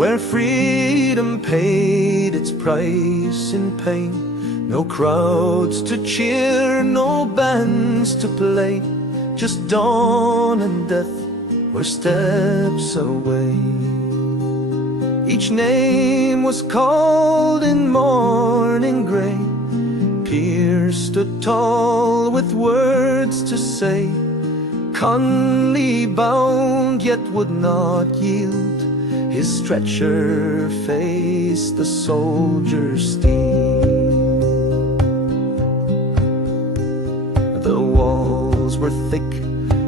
where freedom paid its price in pain. No crowds to cheer, no bands to play, just dawn and death were steps away. Each name was called in morning gray. Pierce stood tall with words to say. Conley bound yet would not yield. His stretcher faced the soldier's steel. The walls were thick,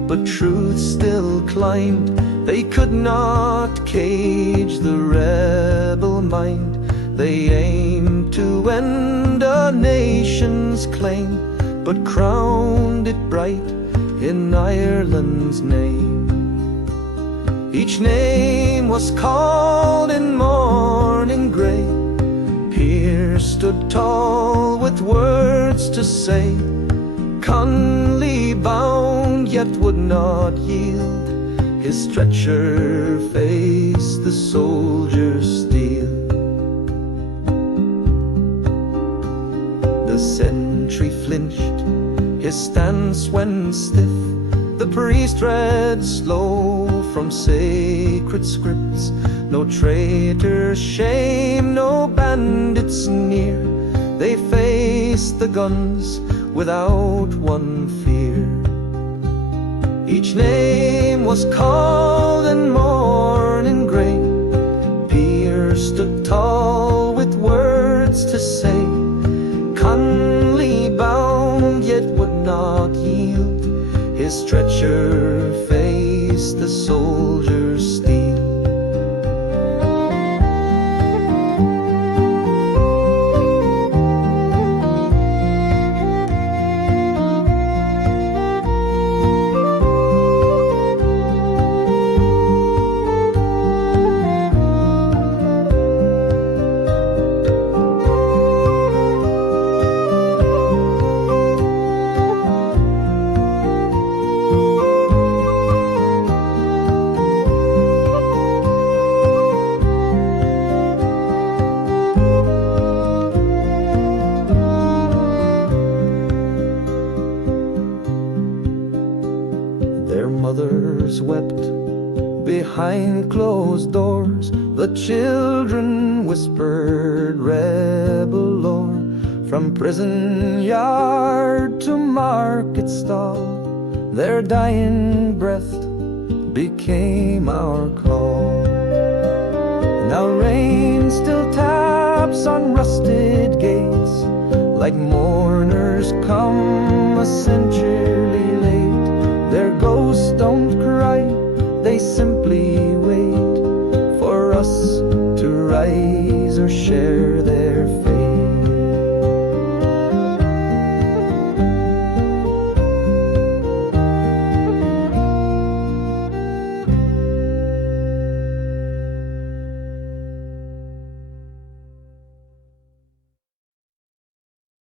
but truth still climbed. They could not cage the rebel mind. They aimed to end a nation's claim, but crowned it bright in Ireland's name. Each name was called in morning grey. Pierce stood tall with words to say. Conley bound yet would not yield. His stretcher faced the soldier's steel. The sentry flinched, his stance went stiff. The priest read slow from sacred scripts. No traitor's shame, no bandit's sneer. They faced the guns without one fear. Each name was called in morning grey. Pierce stood tall with words to say. Conley bound yet would not yield. His stretcher faced the soldier's steel. Their mothers wept behind closed doors. The children whispered rebel lore. From prison yard to market stall, their dying breath became our call. Now rain still taps on rusted gates, like mourners come a century